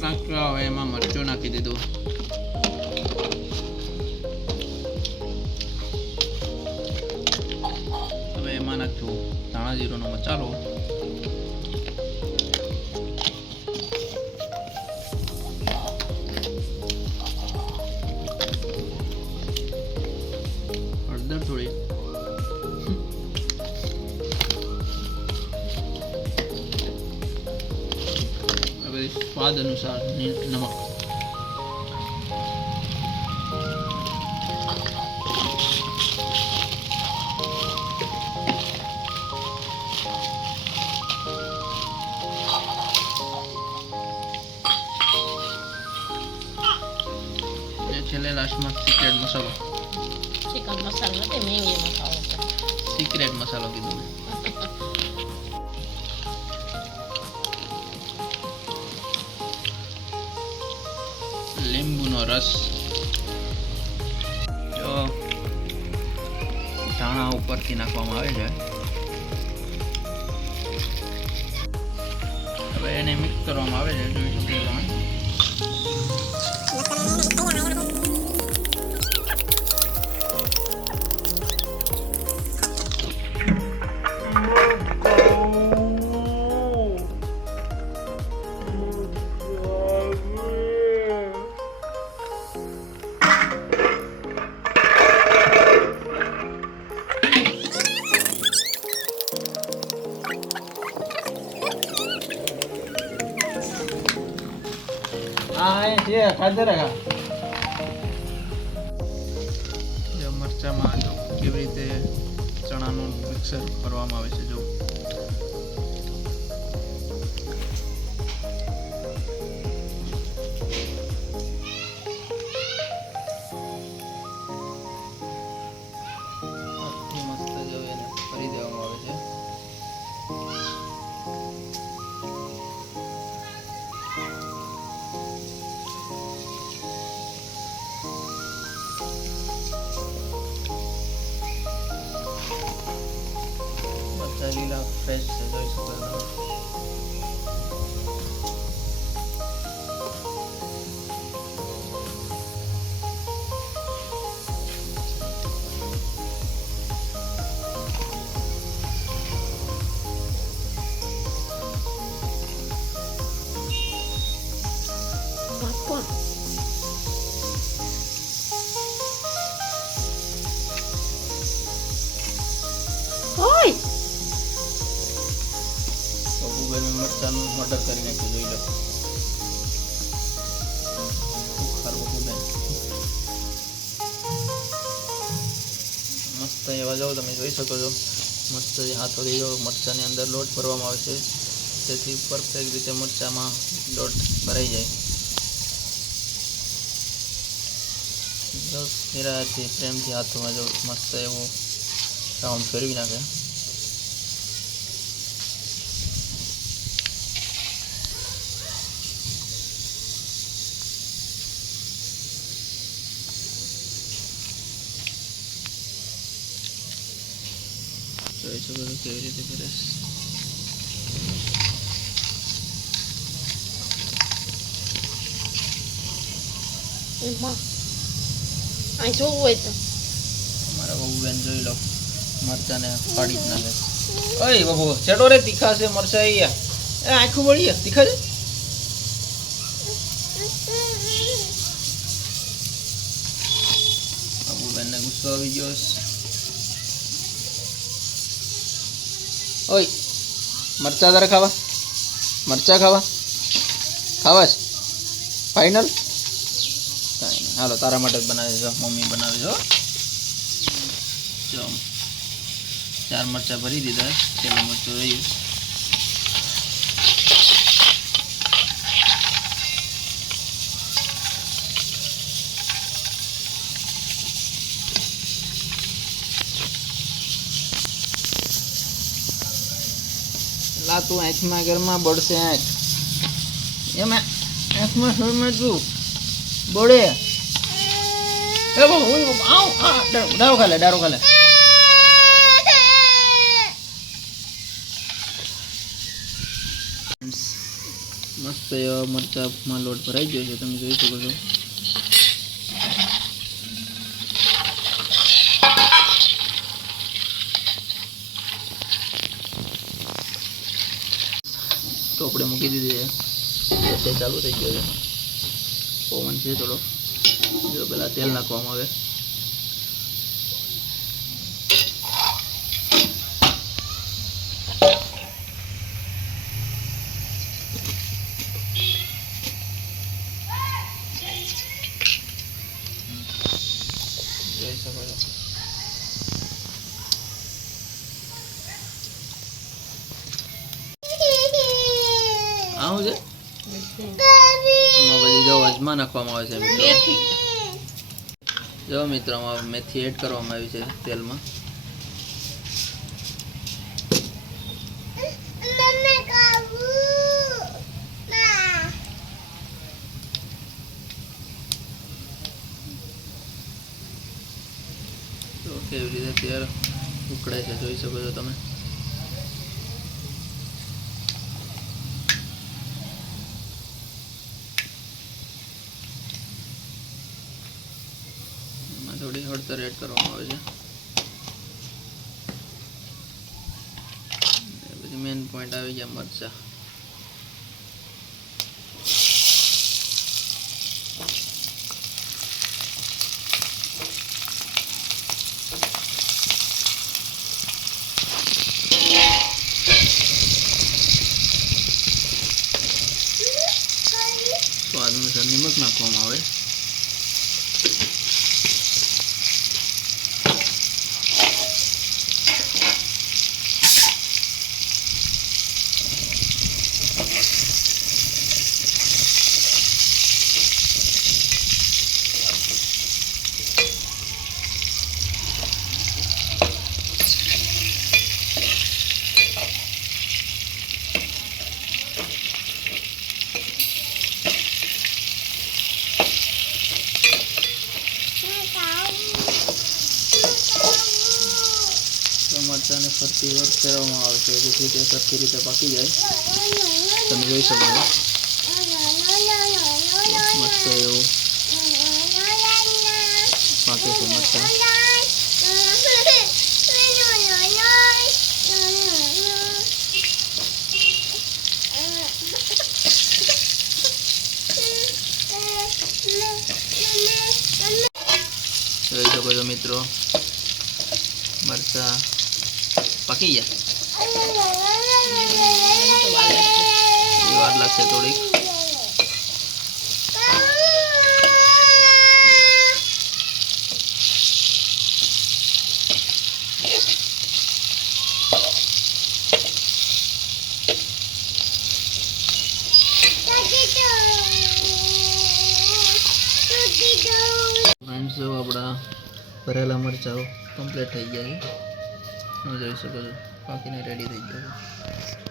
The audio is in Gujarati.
કાંક હવે એમાં મરચું નાખી દીધું. હવે એમાં નાખ્યું ધાણા જીરુંનો મસાલો. હળદર થોડી. હવે સ્વાદ અનુસાર નમક. છેલ્લે લાસ્ટમાં સિક્રેટ મસાલો. ચિકન મસાલો નથી, મેંગી મસાલો છે. સિક્રેટ મસાલો કીધું મેં. લીંબુનો રસ. જો ધાણા ઉપરથી નાખવામાં આવે છે. હવે એને મિક્સ કરવામાં આવે છે. જોઈ શકો તમે. મરચામાં જો કેવી રીતે ચણાનું મિક્સર કરવામાં આવે છે. જો મસ્ત જો એને ભરી દેવામાં આવે છે. લીલા ફ્રેશ છે, જોઈ શકો તમે. ઓય મરચાનું મર્ડર કરી નાખ્યું. જોઈ લો. મસ્ત એવા જાઓ તમે જોઈ શકો છો. મસ્ત હાથોથી જો મરચાની અંદર લોટ ભરવામાં આવે છે, જેથી પરફેક્ટ રીતે મરચામાં લોટ ભરાઈ જાય. જો નિરાથી પ્રેમથી હાથોમાં જો મસ્ત એવું રાઉન્ડ ફેરવી નાખે. જોઈ શકો છો કેવી રીતે કરે. અહીં જોવું હોય તો મારા બહુ બેન જોઈ લો, મરચાને ફાડી જ નાખે. ઓય બાબુ ચડો રે, તીખા છે મરચા. એ આખું બળી તીખા છે. બાબુ બેનને ગુસ્સો આવી ગયો. ઓય મરચા તારે ખાવા? મરચા ખાવા? ખાવા છે ફાઈનલ? કાંઈ નહીં, હાલો તારા માટે જ બનાવી જો. મમ્મી બનાવે જો. 4 મરચા ભરી દીધા. છેલ્લું મરચું રહ્યું. લા તું આંખમાં ઘરમાં બળશે. આંખ એમાં આંખમાં શોમાં તું બળે. ડારો ખાલે, ડારો ખાલે. મસ્ત એવા મરચામાં લોટ ભરાઈ ગયો છે, તમે જોઈ શકો છો. ટોપડે મૂકી દીધી છે, તે ચાલુ થઈ ગયો છે. ઓવન છે થોડો, જો પેલા તેલ નાખવામાં આવે. જોઈ શકો છો. આવું છે આમાં બધી જો અજમા નાખવામાં આવે છે મિત્રો. જો મિત્રો આમાં મેથી એડ કરવામાં આવી છે તેલમાં. તો કેવી રીતે તેલ ઉકળે છે જોઈ શકો છો તમે. થોડી હળદર એડ કરવામાં આવે છે. પછી મેઇન પોઈન્ટ આવી ગયા મરચા. સ્વાદ અનુસાર નિમક નાખવામાં આવે. મરચાંને ફરતી વાર ફેરવવામાં આવે છે જેથી તે સરખી રીતે પાકી જાય. તમે જોઈ શકો છો મસ્ત એવું પાકે છે મરચાં. જોઈ શકો છો મિત્રો મરચાં પાકી ગયા. વાર લાગશે થોડીક. ફ્રેન્ડ્સ જો આપણા ભરેલા મરચાં કમ્પ્લીટ થઈ ગયા છે. તમે જોઈ શકો છો પાકીને રેડી થઈ ગયા છે.